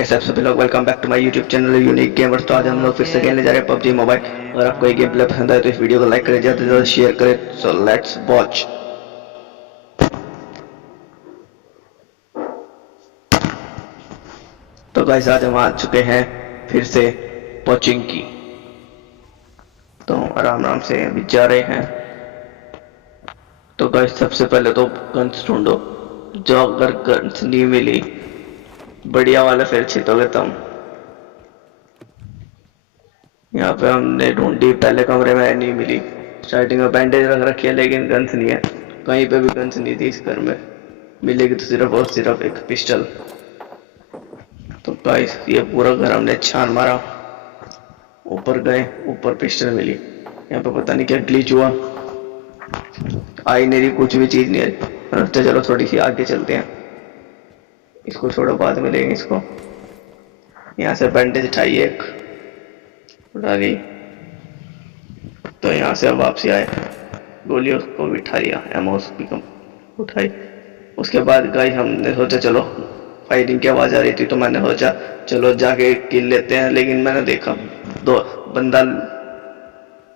कैसे आप सभी लोग welcome back to my YouTube channel unique gamers. तो आज हम लोग फिर से खेलने जा रहे हैं पबजी मोबाइल। अगर आपको ये गेम प्ले पसंद आए तो इस वीडियो को लाइक करें, ज़्यादा से ज़्यादा शेयर करें। So let's watch. तो गाइस आज हम आ चुके हैं फिर से पोचिंग की। तो आराम आराम से अभी जा रहे हैं। तो गाइस सबसे पहले तो गन्स ढूंढो, जो अगर गन्स नहीं मिली बढ़िया वाला फिर छिटोगे तुम। यहाँ पे हमने ढूंढी, पहले कमरे में नहीं मिली। स्टार्टिंग में बैंडेज रख रखी है लेकिन गन्स नहीं है, कहीं पे भी गन्स नहीं थी इस घर में। मिलेगी तो सिर्फ और सिर्फ एक पिस्टल। तो गाइस ये पूरा घर हमने छान मारा, ऊपर गए, ऊपर पिस्टल मिली। यहाँ पे पता नहीं क्या ग्लिच हुआ, आई नहीं रही, कुछ भी चीज नहीं आई। तो चलो थोड़ी सी आगे चलते हैं, इसको थोड़ा बाद में लेंगे इसको। यहाँ से बैंडेज उठाई, एक उठा ली। तो यहाँ से हम वापसी आए, गोलियों को भी उठा लिया, एमोस भी कम उठाई। उसके बाद गाइस हमने सोचा चलो, फायरिंग की आवाज आ रही थी तो मैंने सोचा चलो जाके किल लेते हैं। लेकिन मैंने देखा दो बंदा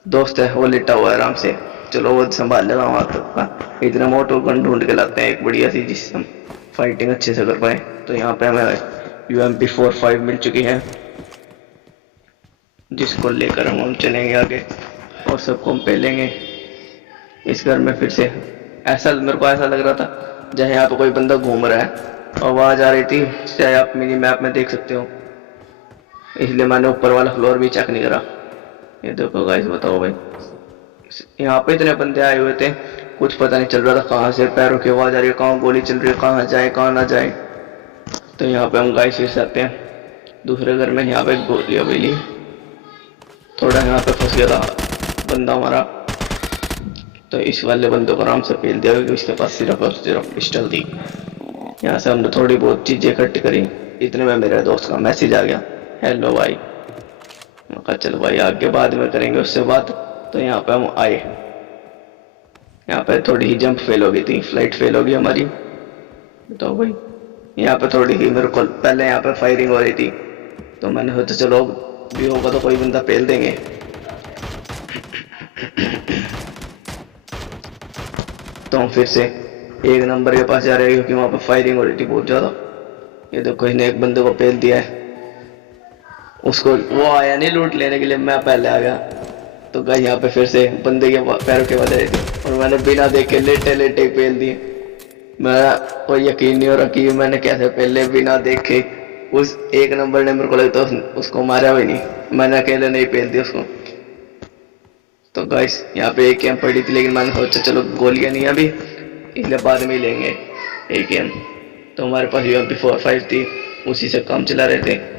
दोस्त है वो लेटा हुआ है आराम से, चलो वो संभाल लेगा वहां तक का। इतना मोटो गन ढूंढ के लाते हैं एक बढ़िया सी जिससे हम फाइटिंग अच्छे से कर पाए। तो यहाँ पे हमें UMP45 मिल चुकी है, जिसको लेकर हम चलेंगे आगे और सबको हम पेलेंगे इस घर में फिर से। ऐसा मेरे को ऐसा लग रहा था जहाँ यहाँ पे कोई बंदा घूम रहा है, आवाज आ रही थी, चाहे आप मिनी मैप में देख सकते हो। इसलिए मैंने ऊपर वाला फ्लोर भी चेक नहीं करा। ये देखो गाइस, बताओ भाई, यहाँ पे इतने बंदे आए हुए थे, कुछ पता नहीं चल रहा था कहाँ से पैरों की आवाज आ रही है, कहाँ गोली चल रही है, कहाँ जाए कहाँ ना जाए। तो यहाँ पे हम गाइस फिर से आते हैं दूसरे घर में। यहाँ पे गोलियां मिली, थोड़ा यहाँ पे फंस गया था बंदा हमारा, तो इस वाले बंदों को आराम से पेल दिया क्योंकि उसके पास सिर्फ और सिर्फ पिस्टल थी। यहाँ से हमने थोड़ी बहुत चीजें इकट्ठी करी, इतने में मेरे दोस्त का मैसेज आ गया, हेलो भाई। मैं कहा चलो भाई आगे बाद में करेंगे उससे बात। तो यहाँ पे हम आए, यहाँ पे थोड़ी ही जंप फेल हो गई थी, फ्लाइट फेल हो गई हमारी। तो भाई यहाँ पे थोड़ी ही मेरे को पहले यहाँ पे फायरिंग हो रही थी, तो मैंने सोचा चलो भी होगा तो कोई बंदा पेल देंगे। तो हम फिर से एक नंबर के पास जा रहे हैं क्योंकि वहां पर फायरिंग हो रही थी बहुत ज्यादा। ये देखो इसने एक बंदे को पेल दिया है, उसको वो आया नहीं लूट लेने के लिए, मैं पहले आ गया। तो गाइस यहाँ पे फिर से बंदे के पैरों के बजे थे और मैंने बिना देखे लेटे लेटे पेल दिए। मेरा कोई यकीन नहीं हो रहा कि मैंने कैसे पहले बिना देखे। उस एक नंबर ने मेरे को लगता उसको मारा भी नहीं, मैंने अकेले नहीं पेल दिया उसको। तो गाइस यहाँ पे एक गेम पड़ी थी लेकिन मैंने सोचा चलो गोलियां नहीं अभी, इसलिए बाद में ही लेंगे एक गेम। तो हमारे पास UMP45 थी, उसी से काम चला रहे थे।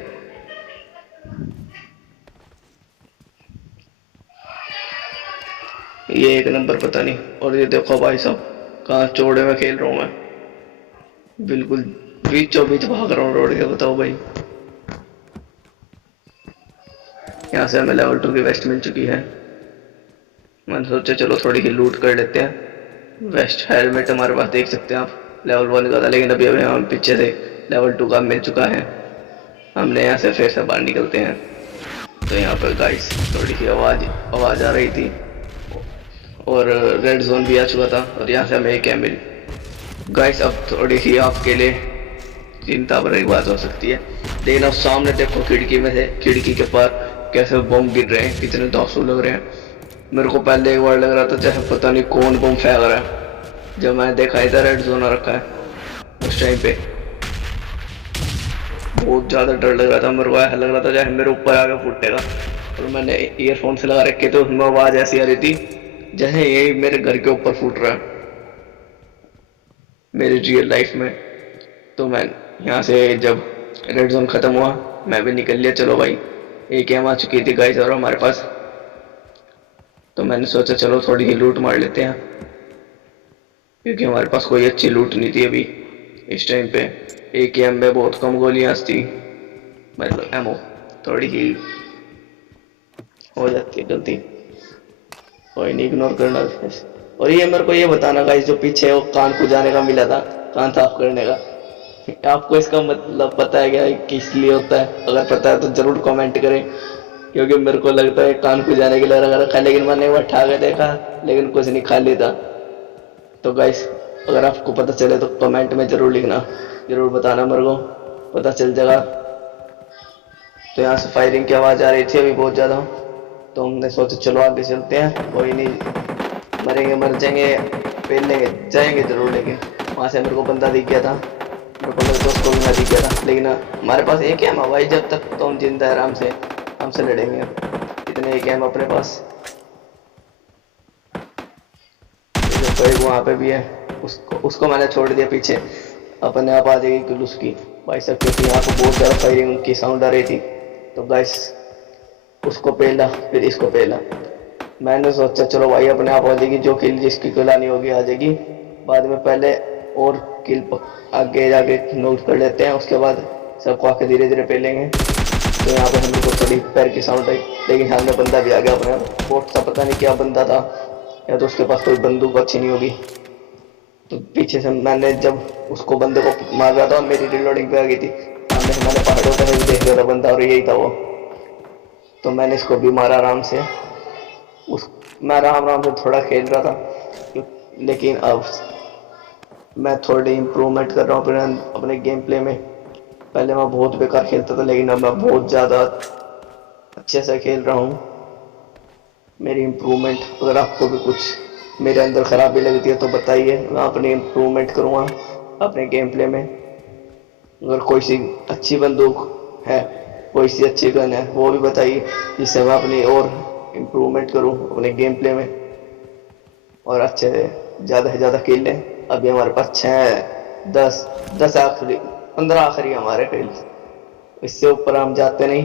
ये एक नंबर पता नहीं। और ये देखो भाई साहब कहाँ चौड़े में खेल रहा हूँ मैं, बिल्कुल बीचों बीच भाग रहा हूँ रोड के। बताओ भाई, यहाँ से हमें लेवल 2 की वेस्ट मिल चुकी है। मैंने सोचा चलो थोड़ी ही लूट कर लेते हैं। वेस्ट हेलमेट हमारे पास देख सकते हैं आप, लेवल 1 का था लेकिन अभी अभी हम पीछे से लेवल 2 का मिल चुका है। हमने यहाँ से फिर से बाहर निकलते हैं। तो यहाँ पर गाइस थोड़ी सी आवाज आ रही थी और रेड जोन भी आ चुका था और यहाँ से हमें एक मिली। गाइस अब थोड़ी सी आपके लिए चिंता भरी बात हो सकती है, लेकिन अब सामने देखो खिड़की में से, खिड़की के पार कैसे बम गिर रहे हैं, कितने धांसू लग रहे हैं। मेरे को पहले एक बार लग रहा था जैसे पता नहीं कौन बम फेंक रहा है, जब मैंने देखा इधर रेड जोन रखा है उस टाइम पे बहुत ज्यादा डर लग रहा था। मेरे को ऐसा लग रहा था जैसे मेरे ऊपर आगे फूटेगा। और मैंने ईयरफोन से लगा रखे थे, उसमें आवाज ऐसी आ रही थी जैसे यही मेरे घर के ऊपर फूट रहा है मेरी रियल लाइफ में। तो मैं यहाँ से जब रेड जोन खत्म हुआ मैं भी निकल लिया। चलो भाई एक गेम आ चुकी थी गाइस और हमारे पास, तो मैंने सोचा चलो थोड़ी ही लूट मार लेते हैं क्योंकि हमारे पास कोई अच्छी लूट नहीं थी अभी इस टाइम पे। एक गेम में बहुत कम गोलियां थी, मतलब एमो थोड़ी ही हो जाती है गलती, कोई नहीं, इग्नोर करना। और ये मेरे को ये बताना गाइस, जो पीछे वो कान को जाने का मिला था, कान साफ करने का, आपको इसका मतलब पता है क्या किस लिए होता है? अगर पता है तो जरूर कमेंट करें, क्योंकि मेरे को लगता है कान खुजाने के लिए लगा रखा है, लेकिन मैंने एक बार ठा के देखा लेकिन कुछ नहीं खाली था। तो गाइस अगर आपको पता चले तो कमेंट में जरूर लिखना, जरूर बताना, मेरे को पता चल जाएगा। तो यहाँ से फायरिंग की आवाज़ आ रही थी अभी बहुत ज़्यादा, तो हमने सोचा चलो आगे चलते हैं, कोई नहीं मरेंगे मर जाएंगे, पेल लेंगे जाएंगे जरूर। लेकिन वहाँ से मेरे को बंदा दिख गया था, मेरे को मेरे दोस्त को भी दिख गया था, लेकिन हमारे पास एक है भाई, जब तक तो हम जिंदा आराम से हमसे लड़ेंगे, इतने एक है अपने पास। तो एक वहाँ पे भी है, उसको मैंने छोड़ दिया पीछे, अपने आप आ जाएगी कुल उसकी भाई साहब, क्योंकि यहाँ पर बहुत ज़्यादा फायरिंग की साउंड आ रही थी। तो गाइस उसको पेला फिर इसको पेला, मैंने सोचा चलो भाई अपने आप आ जाएगी, जो किल जिसकी किलानी होगी आ जाएगी, बाद में पहले और किल आगे जाके नोट कर लेते हैं, उसके बाद सबको आके धीरे धीरे पेलेंगे। तो यहाँ पर हम लोग थोड़ी पैर की साउंड आई, लेकिन यहाँ में बंदा भी आ गया अपने बोट सा, पता नहीं क्या बंदा था, या तो उसके पास कोई बंदूक अच्छी नहीं होगी। तो पीछे से मैंने जब उसको बंदे को मार रहा था, मेरी रिलोडिंग पे आ गई थी, मैंने पहाड़ों पर देख रहा था बंदा और यही था वो। तो मैंने इसको भी मारा आराम से, मैं आराम से थोड़ा खेल रहा था, लेकिन अब मैं थोड़ी इम्प्रूवमेंट कर रहा हूँ अपने गेम प्ले में। पहले मैं बहुत बेकार खेलता था, लेकिन अब मैं बहुत ज़्यादा अच्छे से खेल रहा हूँ। मेरी इम्प्रूवमेंट, अगर आपको भी कुछ मेरे अंदर खराबी लगती है तो बताइए, मैं अपनी इम्प्रूवमेंट करूँगा अपने गेम प्ले में। अगर कोई सी अच्छी बंदूक है, कोई सी अच्छी गन है, वो भी बताइए, जिससे मैं अपनी और इम्प्रूवमेंट करूँ अपने गेम प्ले में और अच्छे ज़्यादा से ज़्यादा खेल लें। अभी हमारे पास 6 10 आखिरी 15 आखिरी हमारे खेल, इससे ऊपर हम जाते नहीं,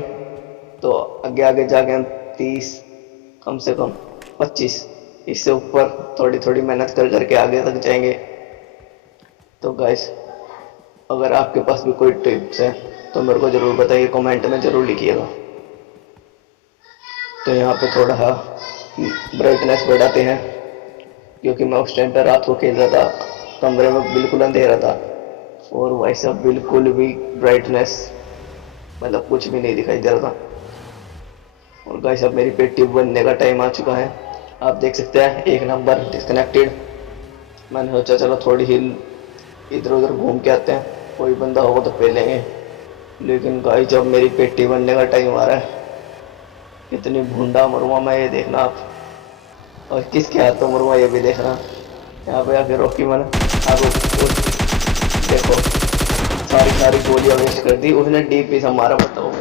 तो आगे आगे जाके हम 30 कम से कम 25, इससे ऊपर थोड़ी थोड़ी मेहनत कर करके आगे तक जाएंगे। तो गाइस अगर आपके पास भी कोई टिप्स है तो मेरे को ज़रूर बताइए, कमेंट में ज़रूर लिखिएगा। तो यहाँ पे थोड़ा सा ब्राइटनेस बढ़ाते हैं, क्योंकि मैं उस टाइम पर रात को खेल रहा था, कमरे में बिल्कुल अंधेरा था और वैसा बिल्कुल भी ब्राइटनेस मतलब कुछ भी नहीं दिखाई दे रहा था। और गाइस अब मेरी पेटी बनने का टाइम आ चुका है, आप देख सकते हैं 1 नंबर डिस्कनेक्टेड। मैंने सोचा चलो थोड़ी ही इधर उधर घूम के आते हैं, कोई बंदा होगा तो पे लेंगे। लेकिन गाइस जब मेरी पेटी बनने का टाइम आ रहा है, कितनी भूंडा मरुआ मैं ये देखना आप, और किसके हाथों मरुआ ये भी देखना। यहाँ पे आके रॉकी मैंने आप देखो सारी गोलियां वेस्ट कर दी उसने, डीपी से मारा बताओ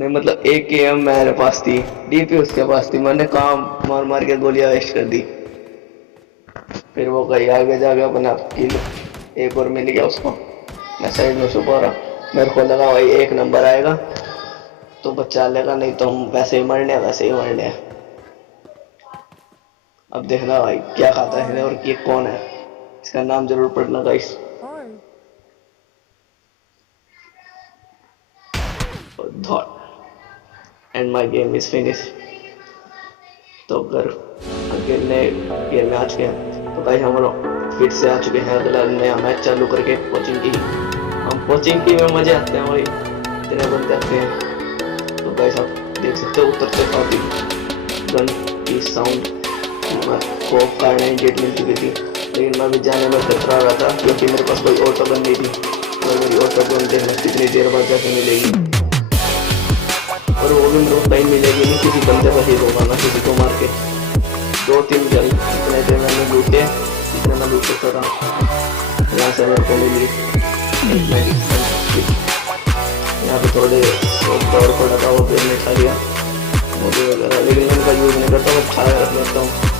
नहीं, मतलब एक एम मेरे पास थी, डीपी उसके पास थी, मैंने काम मार मार के गोलियां वेस्ट कर दी। फिर वो कहीं आगे जाके अपना किल एक और मिल गया उसको, मैं साइड में छुपा रहा, मेरे को लगा भाई 1 नंबर आएगा तो बचा लेगा, नहीं तो हम वैसे ही मरने। अब देखना भाई क्या खाता है और ये कौन है, इसका नाम जरूर पढ़ना guys. And my game is finish. तो अगर अगले गेम में आ चुके हैं तो भाई हम लोग फिर से आ चुके हैं अगला नया मैच चालू करके कोचिंग की। हम कोचिंग की में मजे आते हैं भाई, इतने बंदे आते हैं। तो भाई साहब देख सकते हो उतरते काफी गन की साउंड को कारने डेट मिल चुकी थी, लेकिन मैं भी जाने में कतरा रहा था क्योंकि मेरे पास कोई ऑटो गन नहीं थी, और मेरी ऑटो गन देखना कितनी देर बाद जाके मिलेगी, और वो भी मेरे को कहीं मिलेगी नहीं, किसी बंदे पर ही होगा ना किसी को मार के। 2-3 जल इतने देर मैंने लूटे, जितने मैं लूट सकता था। यहाँ से मेरे को मिली यहाँ पे थोड़े और पड़ा था, वो फिर मैं खा लिया मुझे वगैरह, लेकिन मैं उनका यूज़ नहीं करता, मैं खा रख लेता हूँ।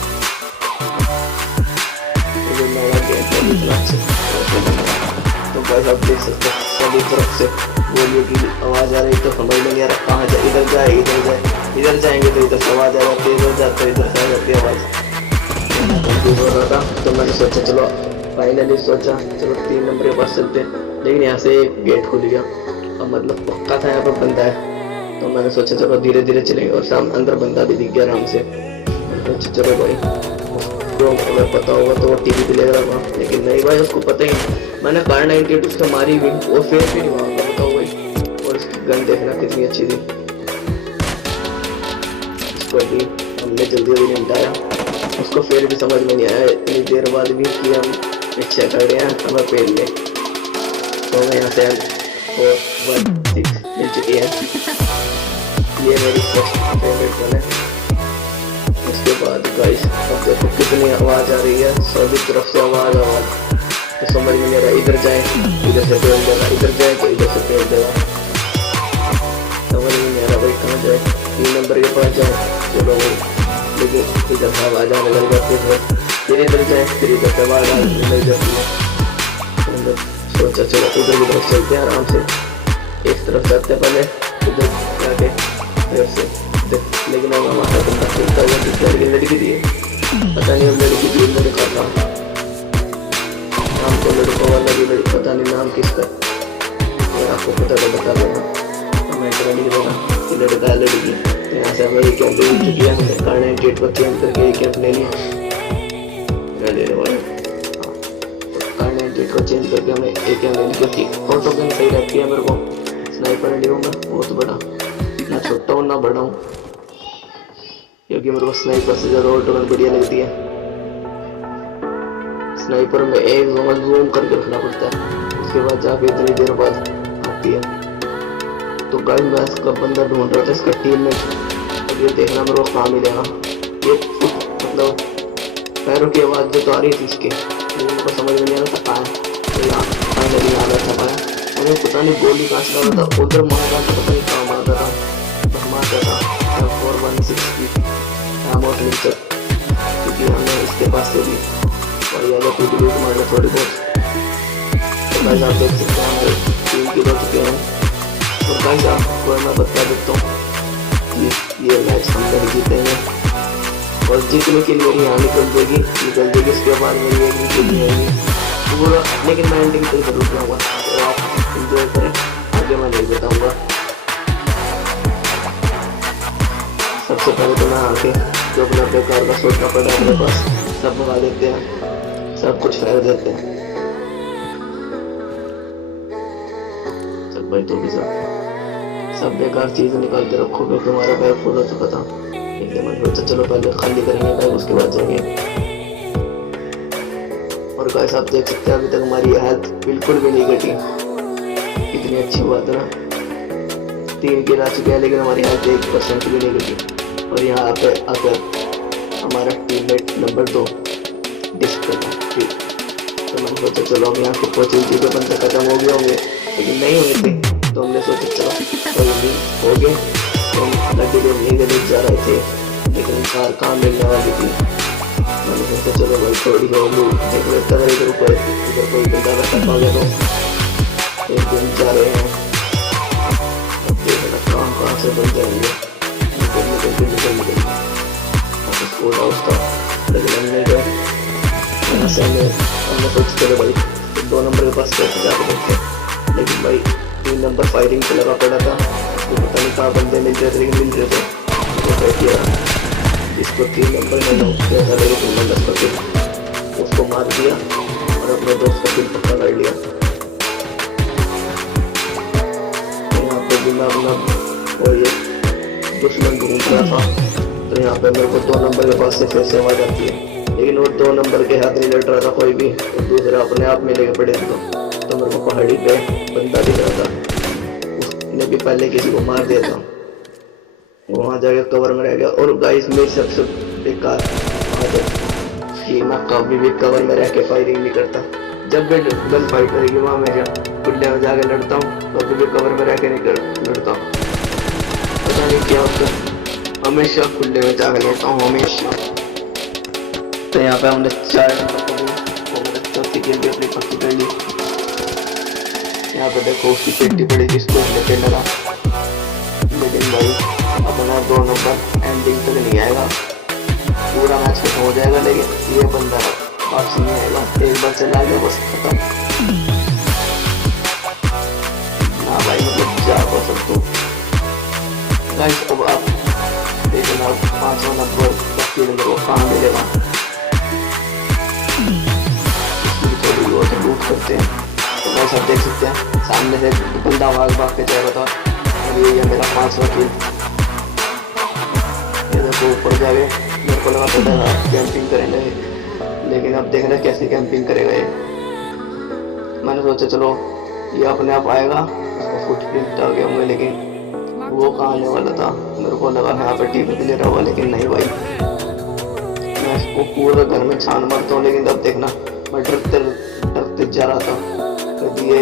तो बस आप देख सकते हैं सभी तरफ से गोलियों की आवाज़ आ रही, तो समझ में नहीं आ रहा कहाँ जाए, इधर जाए इधर जाएंगे तो इधर से आवाज़ आ जाती है, इधर जाते इधर से आ जाती है आवाज़। कंफ्यूज हो रहा था तो मैंने सोचा चलो फाइनली सोचा चलो 3 नंबर के पास चलते हैं, लेकिन यहाँ से एक गेट खुल गया, अब मतलब पक्का था यहाँ पर बंदा है, तो मैंने सोचा चलो धीरे धीरे चलेंगे, और सामने अंदर बंदा भी दिख गया आराम से। सोचा चलो भाई उसको अगर पता होगा तो वो टीवी पे ले रहा था, लेकिन नहीं भाई उसको पता ही मैंने कार 98 उससे मारी भी, वो फेस भी नहीं मारता, बताओ भाई। और उसकी गन देखना कितनी अच्छी थी। इसको भी हमने जल्दी जल्दी निपटाया, उसको फिर भी समझ में नहीं आया इतनी देर बाद भी कि हम पीछे कर रहे हैं, हमें पेड़ ले। तो हमें यहाँ से 4-1-6 मिल चुकी है, ये मेरी फर्स्ट फेवरेट गन है। उसके बाद गाइस अब देखो कितनी आवाज़ आ रही है, सभी तरफ से आवाज़ तो समझ में नहीं आ रहा, इधर जाए इधर से पेड़ देगा, इधर जाए तो इधर से पेड़ देगा, समझ में नहीं आ रहा भाई कहाँ जाए। 3 नंबर के पास जाए, चलो भाई, लेकिन इधर से आवाज़ आने लग जाती है, फिर इधर जाए फिर इधर से आवाज़ आने लग जाती है। सोचा चलो उधर की तरफ चलते हैं आराम से, एक तरफ जाते हैं पहले, उधर जाके फिर से, लेकिन हमारा बंदा खेलता हुआ दिख रहा है, लड़की थी, पता नहीं हम लड़की थी मेरे खाता नाम तो लड़कों वाला भी लड़की, पता नहीं नाम किसका, अगर आपको पता तो बता देना, कमेंट में लिख देना कि लड़का है लड़की। तो यहाँ से हमें एक कैंप ले चुकी है, हमने कार 98 पर चेंज करके एक कैंप ले लिया, ले लो भाई। कार 98 को चेंज करके हमें एक कैंप ले ली, क्योंकि ऑटो गन सही रहती है मेरे को, स्नाइपर नहीं होगा बहुत बड़ा, ना छोटा हूँ ना बड़ा हूँ, क्योंकि मेरे को स्नाइपर से ज़्यादा ऑटो गन बढ़िया लगती है। स्नाइपर में एक जूम करके रखना पड़ता है, उसके बाद जाके इतनी देर बाद आती है। तो गाइस मैं इसका बंदा ढूंढ रहा था, इसका टीममेट, अब ये देखना मेरे को कहाँ मिलेगा। ये मतलब पैरों की आवाज़ जो तो आ रही थी इसके, लेकिन उनको समझ में नहीं आ रहा था कहाँ है, तो यहाँ फाइनली आ रहा था पाया, मुझे पता नहीं गोली कहाँ से आ रहा था, उधर मार रहा था, पता नहीं कहाँ मारता था, बस मारता था 416 की क्योंकि हमने इसके पास से भी और ज़्यादा टूट मारना थोड़ी बहुत। तो गाइस आप देख सकते हैं हमारे 3 किल हो चुके हैं। और गाइस आपको मैं बता देता हूँ कि ये मैच हम नहीं जीतेंगे, और जीतने के लिए यहाँ निकल देगी इसके बाद मेरी एक भी किल नहीं आएगी पूरा, लेकिन मैं एंडिंग तक जरूर जाऊँगा, तो आप इंजॉय करें, आगे मैं नहीं बताऊँगा। सबसे पहले तो मैं आके जो अपना बेकार का सोचना पड़ा अपने पास सब भगा देते हैं, सब कुछ फेंक देते हैं, सब भाई तो भी सब बेकार चीज़ें निकाल के रखो, क्योंकि हमारा बैग फुल हो चुका था, इसलिए मैंने सोचा चलो पहले खाली करेंगे बैग, उसके बाद जाएंगे। और गाइस आप देख सकते हैं अभी तक हमारी हेल्थ बिल्कुल भी नहीं घटी, कितनी अच्छी बात है ना। 3 किल आ चुके हैं, लेकिन हमारी हेल्थ 1% भी नहीं घटी। और यहाँ पे आकर हमारा टीममेट नंबर 2 डिस्क करना, ठीक, तो मैंने सोचा चलो हम यहाँ के पहुँचे के बंदे खत्म हो गए होंगे, लेकिन नहीं हुए थे, तो हमने सोचा चलो तो हो गए, तो हम गली जा रहे थे, लेकिन कार कहाँ मिलने वाली थी, मैंने सोचा चलो भाई थोड़ी हो देख लेते हैं इधर ऊपर, इधर कोई बंदा बैठा पा गया तो एक दिन जा रहे हैं, अब देखना कहाँ से बन जाएंगे, निकल स्कूल हाउस था, लेकिन हम नहीं गए। यहाँ से हमने सोचा चलो भाई 2 नंबर के पास कैसे जाकर देखते, लेकिन भाई 3 नंबर फायरिंग पे लगा पड़ा था, उसको पता नहीं कहाँ बंदे मिल रहे थे, लेकिन मिल रहे थे, तो कह दिया जिसको 3 नंबर में कैसा लगे 3 नंबर का किल, उसको मार दिया और अपने दोस्त का किल पक्का कर लिया। यहाँ पे भी मैं अपना और ये दुश्मन ढूंढ रहा था, तो यहाँ पे मेरे को 2 नंबर के पास से फिर से आवाज़ आती है, लेकिन वो 2 नंबर के हाथ नहीं लड़ रहा था कोई भी, और दूसरा अपने आप में लेके पड़े तो मेरे को पहाड़ी पे बंदा दिख रहा था, उसने भी पहले किसी को मार दिया था, वो वहाँ जाके कवर में रह गया। और गाइस मेरी सबसे बेकार आदत कि मैं कभी भी कवर में रह के फायरिंग नहीं करता, जब भी गन फाइट करेगी वहाँ मैं खुले में जाके लड़ता हूँ, कभी भी कवर में रह के नहीं लड़ता हूँ, पता नहीं क्या होता है, हमेशा खुले में जाकर लड़ता हूँ हमेशा। तो यहाँ पे हमने 4 नंबर को भी चौथी किल भी अपनी पक्की कर ली। यहाँ पे देखो उसकी पेटी पड़ी थी, इसको लेके लगा, लेकिन भाई अपना 2 नंबर एंडिंग तक नहीं आएगा, पूरा मैच खत्म हो जाएगा, लेकिन ये बंदा वापस नहीं आएगा, एक बार चला गया बस खत्म। हाँ भाई मतलब जा कर सकते हो गाइस। अब आप देखना 5वां नंबर को कहाँ मिलेगा, थोड़ी बहुत लूट करते हैं। भाई सब देख सकते हैं सामने से बंदा भाग भाग के जाएगा था। और ये है मेरा 5वां किल। ये देखो ऊपर जाके मेरे को लगा था कैंपिंग करेंगे, लेकिन अब देख रहे कैसे कैंपिंग करेगा ये। मैंने सोचा चलो ये अपने आप आएगा, उसको फुटप्रिंट आ गया होंगे, लेकिन वो कहाँ आने वाला था। मेरे को लगा यहाँ पे टीवी पे ले रहा हुआ, लेकिन नहीं भाई। मैं इसको पूरे घर में छान मारता हूँ, लेकिन अब देखना मैं डरते डरते जा रहा था। कभी ये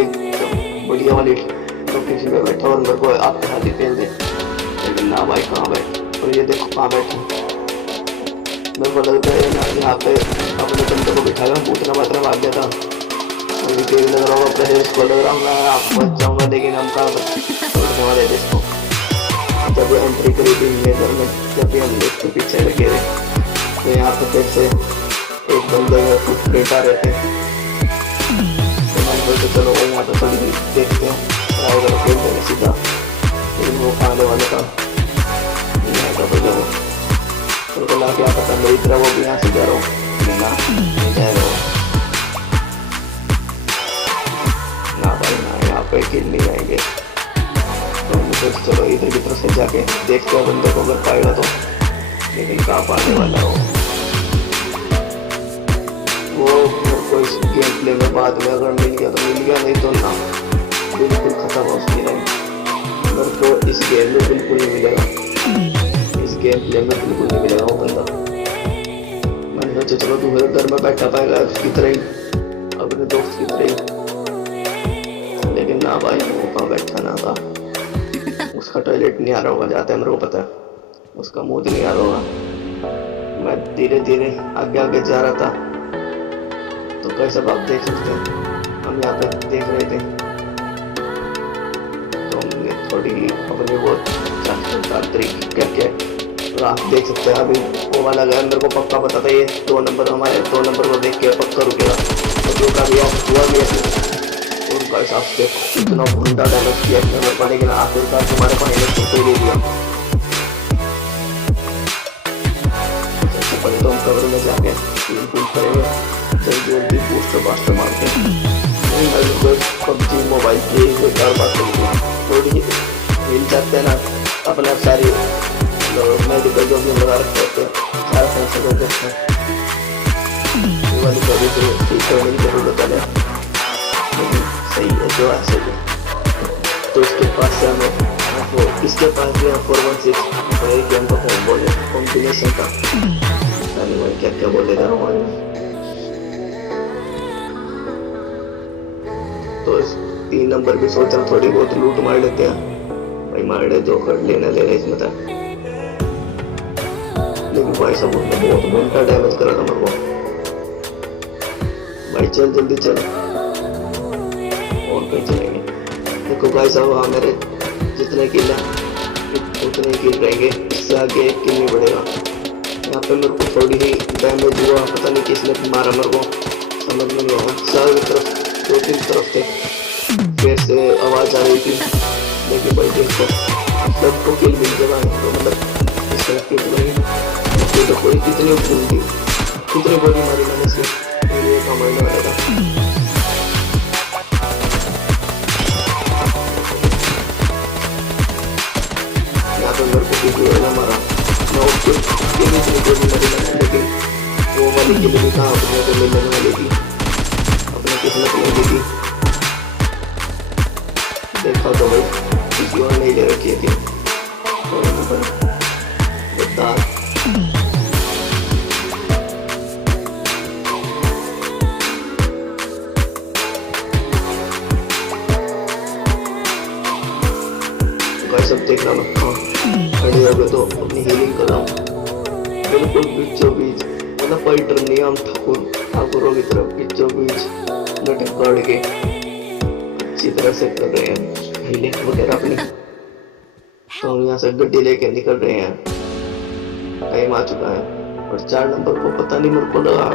बढ़िया वाली लोकेशन पे बैठा और मेरे को आपके हाथ ही फेल दे, लेकिन ना भाई कहाँ बैठे। और ये देखो कहाँ बैठे, मेरे को लगता है ना यहाँ पे अपने बंदे को बिठाया पूछना मात्रा भाग गया था। मुझे तेज लग रहा होगा, पहले इसको लग रहा हूँ मैं आप बच जाऊँगा, लेकिन हम कहाँ छोड़ने वाले थे इसको। जब एंट्री करी थी मेरे घर में, जब भी हम लोग के पीछे लगे थे, तो यहाँ पे फिर से एक बंदे का फुटप्रिंट आ रहे थे। तो मैंने बोलते चलो वो यहाँ पे थोड़ी देखते हैं, अगर खेल देंगे सीधा, लेकिन वो खाने वाले का नहीं था। तो वो उनको ला क्या पता मेरी तरह वो भी यहाँ से जा रहा हूँ, नहीं जा रहा हूँ ना भाई ना, यहाँ पे किल नहीं आएंगे। तो मुझे चलो इधर की तरफ से जाके देखते हैं बंदे को अगर पाएगा तो, लेकिन कहाँ पाने वाला हो वो। मेरे को इस गेम प्ले में बाद में अगर मिल गया तो मिल गया, नहीं तो ना बिल्कुल खत्म हो उसकी लाइफ। मेरे को इस गेम में बिल्कुल नहीं मिलेगा, इस गेम प्ले में बिल्कुल नहीं मिलेगा वो बंदा। मैंने सोचा चलो दूसरे घर में बैठा पाएगा उसकी तरह ही, अपने दोस्त की तरह ही, लेकिन ना भाई वो कहाँ बैठा ना था। उसका टॉयलेट नहीं आ रहा होगा, जाता है मेरे को पता है, उसका मुंह नहीं आ रहा होगा। मैं धीरे धीरे आगे आगे जा रहा था, तो कैसे आप देख सकते हैं हम यहाँ पे देख रहे थे, तो हमने थोड़ी अपनी वो तरीके करके, तो आप देख सकते हैं अभी वो वाला गया। मेरे को पक्का पता था ये 2 नंबर हमारे 2 नंबर को देख के पक्का रुकेगा, तो जो का भी हुआ भी है उनका हिसाब से इतना घंटा डैमेज किया मेरे को, लेकिन आखिरकार तुम्हारे को हेलमेट तो दे दिया। सबसे पहले तो हम कवर में जाके बिल्कुल करेंगे जल्दी जल्दी बूस्टर बास्टर मार के। पबजी मोबाइल की बेकार बात करेंगे, थोड़ी मिल जाते हैं ना अपना सारी मेडिकल जो भी लगा रखते होते हैं, सारा फैंसा कर देते हैं। ये वाली कभी तो ठीक करने की जरूरत है, लेकिन सही है जो है सही है। तो इसके पास से हमें वो इसके पास भी 416 गेम का फॉर्म बोले कॉम्बिनेशन का, मैं क्या क्या बोले जा रहा हूँ। तो इस 3 नंबर भी सोचा थोड़ी बहुत लूट मार लेते हैं भाई, मार ले जो कर लेना ले रहे इसमें था, लेकिन भाई सब उसने बहुत घंटा डैमेज करा था मेरे को। भाई चल जल्दी चल, और कहीं चलेंगे। देखो भाई साहब हाँ मेरे जितने किल हैं उतने किल रहेंगे, इससे आगे एक किल नहीं बढ़ेगा। यहाँ पे मेरे को थोड़ी ही डैमेज हुआ, पता नहीं किसने मारा मेरे को, समझ में नहीं आया। चारों तरफ 2-3 तरफ थे, फिर से आवाज़ आ रही थी, लेकिन भाई देखो सबको किल मिल जाएगा, तो मतलब इस तरह किल नहीं तो कोई कितनी भूल थी, कितनी बड़ी मारी मैंने से ये कमाने वाला था। यहाँ पे मेरे को किसी वाला मारा, मैं उसके कितनी बड़ी मारी मैंने, लेकिन वो वाली किल भी कहाँ अपने को मिलने वाली थी, अपने किस्मत में दी थी। देखा तो भाई किसी और नहीं ले रखी थी, बता सब देखना मत, खड़े हो गए तो अपनी हीलिंग कर रहा हूँ बिल्कुल बीचों बीच, मतलब फाइटर नहीं हम ठाकुरों की तरफ बीचों बीच लटक पड़ के अच्छी तरह से कर रहे हैं हीलिंग वगैरह अपनी। तो हम यहाँ से गड्डी लेके निकल रहे हैं, टाइम आ चुका है। और 4 नंबर को पता नहीं, मेरे को लगा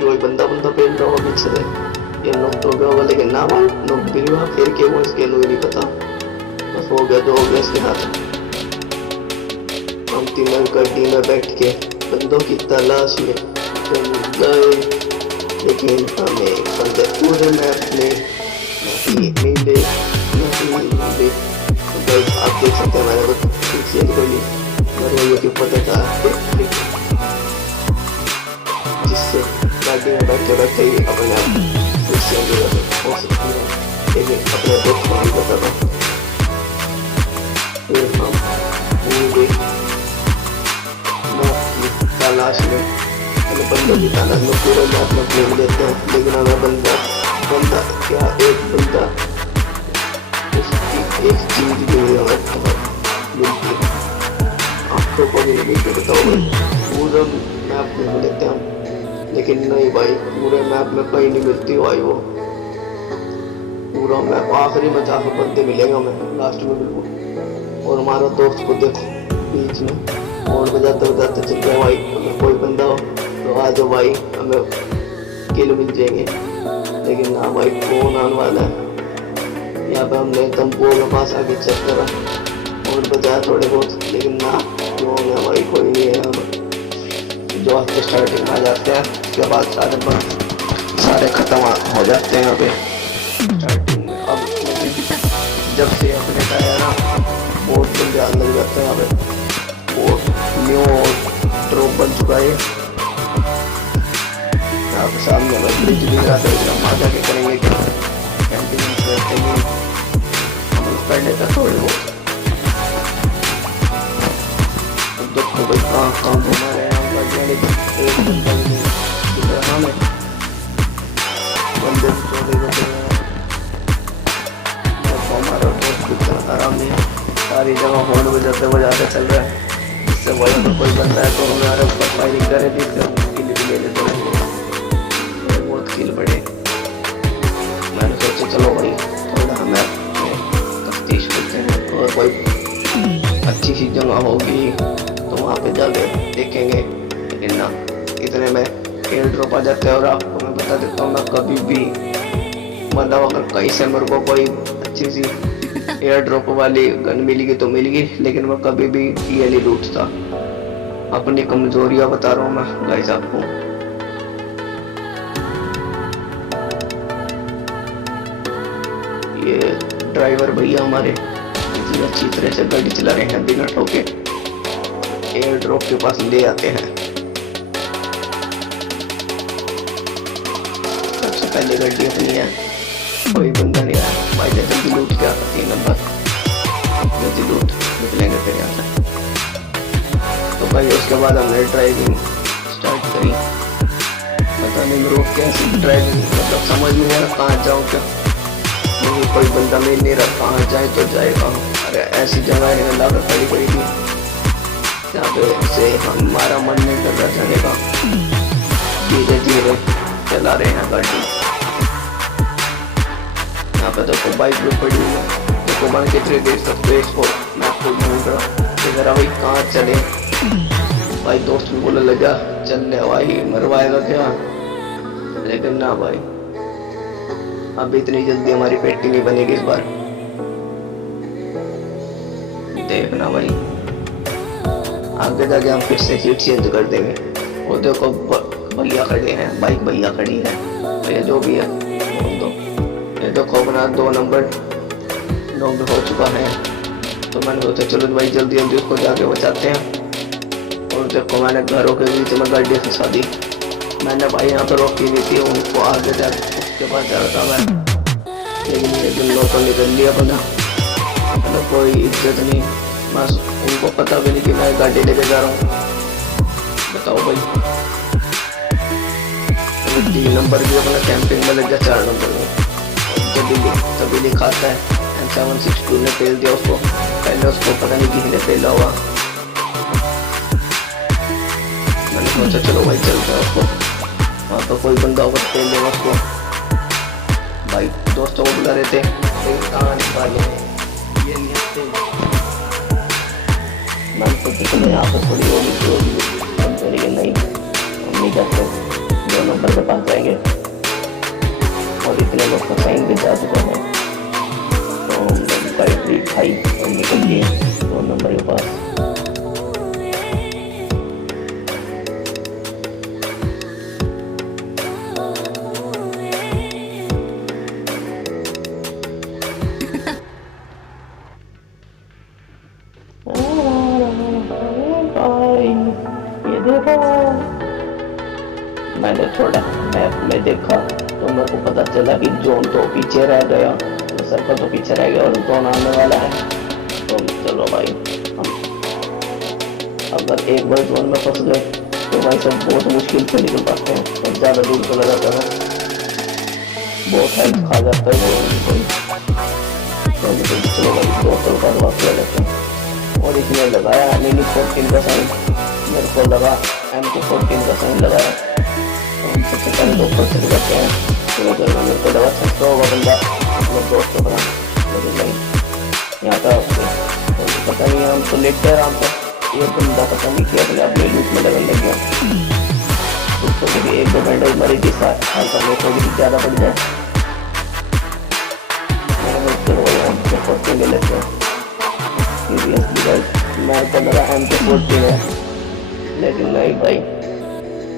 कोई बंदा पेल रहा होगा पीछे से, ये नॉक तो गया होगा, लेकिन ना भाई नॉक भी नहीं हुआ, फिर के वो इसके नहीं पता, बस हो गया 2 हो गया इसके हाथ। हम तीनों गड्डी में बैठ के बंदों की तलाश में गए, लेकिन हमें बंदे पूरे मैप में नीले नीले तो आप देख सकते हैं मैंने कुछ चेंज कर ली मेरे को यूट्यूब पता था जिससे गाड़ी में बैठते बैठते ही अपने आप चेंज हो सकती है, लेकिन अपने दोस्त को नहीं पता था। फिर हम पूरे तलाश में हमें बंदों की तलाश में पूरे मैप में घूम लेते हैं, लेकिन हमें बंदा क्या एक बंदा उसकी एक चीज भी हमें खबर मिलती है, आपको को भी नहीं बताओ भाई। पूरा मैप में लेते हैं लेकिन नहीं भाई, पूरे मैप में कहीं नहीं मिलती भाई वो पूरा मैप। आखिरी में जाकर बंदे मिलेगा हमें लास्ट में बिल्कुल। और हमारा दोस्त को देखो बीच में और बजाते बजाते चल रहे भाई, अगर कोई बंदा हो तो आ जाओ भाई, हमें किल मिल जाएंगे। लेकिन ना भाई कौन आने वाला है यहाँ पे। हमने तंबू के पास आगे चेक करा और बजाया थोड़े बहुत, लेकिन ना क्यों है भाई, कोई नहीं है। हम जो आपके स्टार्टिंग में आ जाते हैं उसके बाद सारे खत्म हो जाते हैं यहाँ पे स्टार्टिंग में। अब जब से अपने का है ना बहुत बंदे आने लग जाते हैं यहाँ पे, वो न्यू ड्रॉप बन चुका है यहाँ पे सामने में ब्रिज दिख रहा था, हम आगे के करेंगे क्या कैंपिंग करते हैं हम कर लेते थोड़े बहुत। देखो भाई कहाँ कहाँ घुमा रहे हैं हम गाड़ियाँ, एक बंदा दिख रहा हमें, बंदे चौधरी बचे हैं। हमारा दोस्त दिख रहा आराम से सारी जगह फोन बजाते चल रहा है, इससे बड़ा तो कोई बंदा है तो हमारे ऊपर फायरिंग करे किल भी ले लेते हैं, बहुत किल बढ़े। मैंने सोचा चलो भाई थोड़ा हमें तफ्तीश करते हैं और कोई अच्छी सी जगह होगी तो वहाँ पे जाके देखेंगे। लेकिन ना इतने में एयर ड्रॉप आ जाते हैं और आपको मैं बता देता हूँ ना, कभी भी मतलब अगर कहीं से मेरे को कोई अच्छी सी एयर ड्रॉप वाली गन मिलेगी तो मिलेगी, लेकिन मैं कभी भी ये नहीं लूटता। अपनी कमजोरियां बता रहा हूँ मैं गाइस आपको। ये ड्राइवर भैया हमारे इतनी अच्छी तरह से गाड़ी चला रहे हैं, बिना ठोके एयर ड्रॉप के पास ले आते हैं। सबसे पहले गाड़ी अपनी है, कोई बंदा नहीं आया भाई, जल्दी लूट के आता 3 नंबर, जल्दी लूट निकलेंगे फिर यहाँ से। तो भाई उसके बाद हमने ड्राइविंग स्टार्ट करी, पता नहीं मेरे को कैसी ड्राइविंग मतलब समझ नहीं आ रहा कहाँ जाऊँ क्या, मुझे कोई बंदा मिल नहीं रहा, कहाँ जाए तो जाए कहाँ। अरे ऐसी जगह है लाकर खड़ी पड़ी थी यहाँ पे से हमारा मन नहीं कर रहा जाने का, धीरे धीरे चला रहे हैं गाड़ी। यहाँ पे देखो बाइक भी पड़ी हुई है, देखो मान के ट्रे देख सकते हो इसको, मैं खुद ढूंढ रहा जरा भाई कहाँ चले। भाई दोस्त भी बोलने लगा चल ले भाई मरवाएगा क्या, लेकिन ना भाई अब इतनी जल्दी हमारी पेटी नहीं बनेगी इस बार, देखना भाई आगे जाके हम फिर से सीट चेंज कर देंगे। और देखो भैया खड़े हैं, बाइक भैया खड़ी है, भैया जो भी है दो। ये देखो अपना 2 नंबर नॉक हो चुका है, तो मैंने सोचा चलो भाई जल्दी जल्दी उसको जाके बचाते हैं। और देखो मैंने घरों के बीच में गाड़ी फंसा दी, मैंने भाई यहाँ पर रोकी हुई थी उनको आगे जाके उसके पास जा रहा था मैं, लेकिन ये दिन तो निकल लिया बंदा, मतलब कोई इज्जत नहीं, बस उनको पता भी नहीं कि मैं गाड़ी लेके जा रहा हूँ। बताओ भाई 3 नंबर भी अपना कैंपिंग में लग गया 4 नंबर में, तभी लिखाता है M762 ने तेल दिया उसको, पहले उसको पता नहीं किसी ने तेला हुआ। मैंने सोचा चलो भाई चलते हैं उसको, वहाँ तो कोई बंदा होगा तेल देगा उसको। भाई दोस्तों को बुला रहे थे लेकिन कहाँ निकाले ये नहीं आते। मैंने सोचा चलो यहाँ पर थोड़ी होगी लेकिन नहीं, हम नहीं जाते, 2 नंबर के पास जाएंगे और इतने लोग फंसाएंगे जा चुका है, तो हम गाड़ी खाई और निकल गए 2 नंबर के पास। देखो। मैंने थोड़ा मैप में देखा तो मेरे को पता चला कि जोन तो पीछे रह गया, तो सर्कल तो पीछे रह गया और जोन आने वाला है। तो चलो भाई, हम अगर एक बार जोन में फंस गए तो भाई सब बहुत मुश्किल से निकल पाते हैं और ज़्यादा दूर चला जाता है, बहुत हेल्प खा जाता है कोई। तो चलो भाई दोस्तों का वापस लेते हैं। और इसमें लगाया मिनी 14 का साइन, मेरे को लगा M214 का साइन लगाया। तो हम सबसे पहले तो ऊपर चले जाते हैं। तो उधर मेरे को लगा छक्का होगा बंदा मतलब दोस्तों का, लेकिन नहीं यहाँ पर तो पता नहीं, हम तो लेटते हैं आराम से। ये बंदा पता नहीं किया अपने अपने लूप में लगने लग गया। उसको भी एक दो बैंडेज मरी थी, हाल करने थोड़ी सी ज़्यादा पड़ जाए। ले लेते हैं मेरे को लगा M214 है, लेकिन नहीं भाई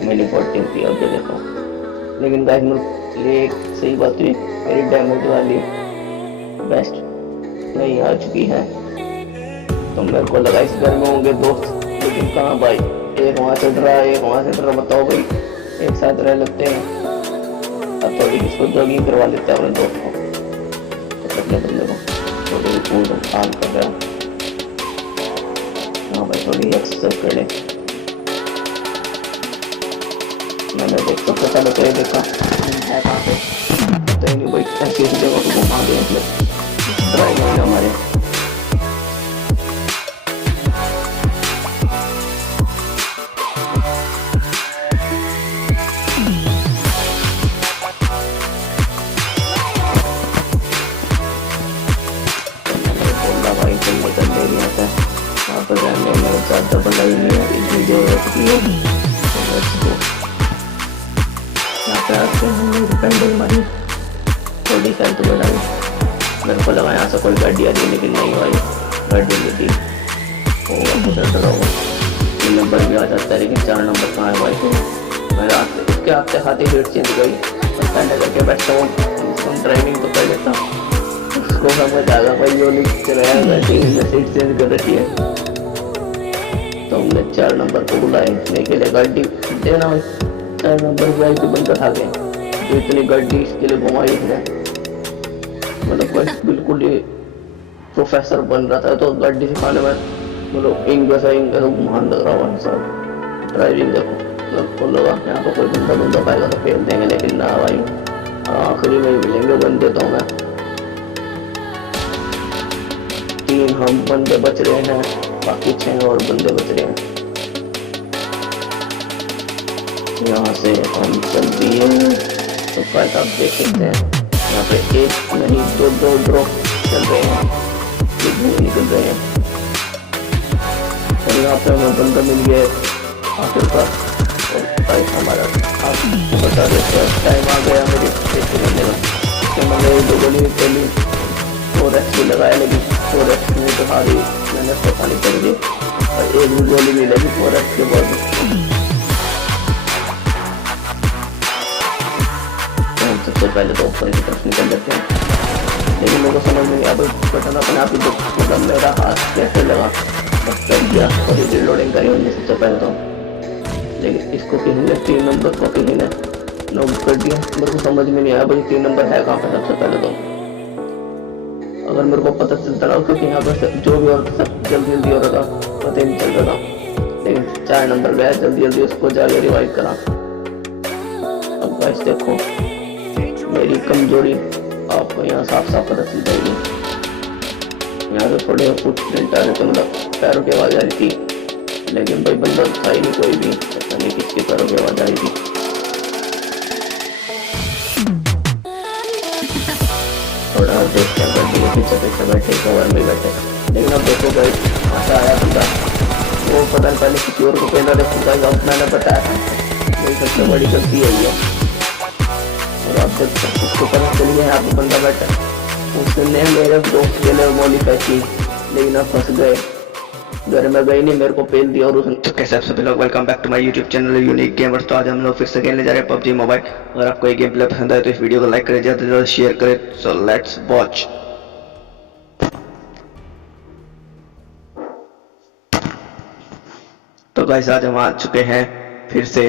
मैंने 14 थी। अब देखो, लेकिन गाइस मेरे एक सही बात हुई, मेरी डैमेज वाली बेस्ट नहीं आ चुकी है। तो मेरे को लगा इस घर में होंगे दोस्त, लेकिन कहाँ भाई, एक वहाँ से डरा एक वहाँ से डरा। बताओ भाई, एक साथ रह लेते हैं। अब थोड़ी इसको जॉगिंग करवा लेते हैं अपने दोस्त को, अपने बंदे को थोड़ी पूरा काम कर रहा है। हाँ भाई थोड़ी एक्सरसाइज कर ले। मैंने देख तो पता लग रहा है, देखा है कहाँ पे तो नहीं भाई, ऐसी ऐसी जगह को घुमा दिया मतलब ड्राइव है हमारे। थोड़ी हेल्थ बढ़ाई, मेरे को लगा यहाँ से कोई गाड़ी आ रही, लेकिन नहीं भाई गाड़ी नहीं थी। नंबर भी आ जाता है, लेकिन 4 नंबर कहाँ है भाई। मैं रात उसके आपसे खाती हेट चेंज गई और पहले करके बैठता हूँ, ड्राइविंग तो कर लेता उसको समझ आ गया भाई, जो नहीं चलाया सीट चेंज कर रखी है। तो हमने 4 नंबर को बुलाए लेके लिए गाड़ी देना भाई। 4 नंबर भाई तो बंदा था गया, तो इतनी गाड़ी इसके लिए घुमाई है, मतलब कोई बिल्कुल ही प्रोफेसर बन रहा था। तो गाड़ी सिखाने में मतलब इंग्लिश घुमान लग रहा हुआ सब। ड्राइविंग देखो तो लगा यहाँ पर कोई बंदा पाएगा तो फेल देंगे, लेकिन ना भाई आखिरी में ही मिलेंगे बंदे। तो मैं 3 हम बंदे बच रहे हैं, बाकी 6 और बंदे बच रहे हैं। यहाँ से हम चल दिए तो कैसा आप देख सकते हैं, यहाँ पे 1 नहीं 2 ड्रॉप चल रहे हैं, निकल रहे हैं। और यहाँ पे हमें बंदा मिल गया आखिरकार। और हमारा आपको बता देते हैं टाइम आ गया मेरी मैंने 2 गोली पहली 4x भी लगाया, लेकिन 4x में तो हारी मैंने पता नहीं कर दी और 1 भी गोली भी लगी 4x के बाद। सबसे पहले तो ऊपर की तरफ निकल जाते हैं, लेकिन मेरे को समझ में नहीं आया बटन अपने आप ही मतलब मेरा हाथ कैसे लगा कर दिया और ये लोडिंग करी हमने सबसे पहले तो। लेकिन इसको किसी ने 3 नंबर को किसी ने नोट कर दिया, मेरे को समझ में नहीं आया भाई 3 नंबर है कहाँ पे सबसे पहले तो। अगर मेरे को पता चलता ना, क्योंकि यहाँ पर जो भी और सब जल्दी हो रहा था पता ही नहीं चल रहा था। लेकिन 4 नंबर गया, जल्दी उसको जाके रिवाइव करा। अब गाइस देखो मेरी कमजोरी आपको यहाँ साफ साफ पता चल जाएगी। यहाँ पे थोड़े फुटप्रिंट आ रहे थे, मतलब पैरों की आवाज आ रही थी, लेकिन भाई बंदा था ही नहीं कोई भी, पता नहीं किसके पैरों की आवाज आ रही थी। थोड़ा देखते हैं गाड़ी के पीछे बैठे कवर में बैठे, लेकिन अब देखो भाई ऐसा आया बंदा, वो पता नहीं पहले किसी और को पहला देखूंगा, अब मैंने बताया था वही सबसे बड़ी गलती है ये। और अब जब उसको पता चल गया यहाँ पे बंदा बैठा, उसने मेरे दोस्त के लिए गोली फेंकी, लेकिन अब फंस गए, घर में गई नहीं, मेरे को पेल दिया। और उसने तो कैसे सभी लोग welcome back to my YouTube channel unique gamers. तो आज हम लोग फिर से खेलने जा रहे हैं पबजी मोबाइल। अगर आपको ये गेम प्ले पसंद आए तो इस वीडियो को लाइक करें, ज़्यादा से ज़्यादा शेयर करें। So let's watch. तो गाइस आज हम आ चुके हैं फिर से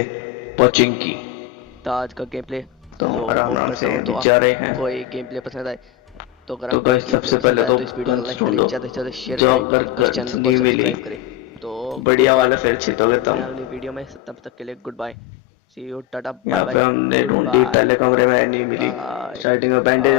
कोचिंग की। तो आज का गेम प्ले तो आराम से जा रहे हैं। कोई गेम प्ले पसंद आए तो अगर तो आपको गाइस सबसे पहले तो इस वीडियो को लाइक करें, ढूंढो ज़्यादा से ज़्यादा शेयर जो करें अगर और चैनल को नहीं मिली सब्सक्राइब करें। तो बढ़िया वाला फिर छितो लेता हूँ। अगली वीडियो में तब तक के लिए गुड बाय, सी यू, टाटा, बाय यहाँ पे बाय, हमने गुड ढूंढी, बाय पहले कमरे में नहीं मिली, बाय। स्टार्टिंग में बैंडेज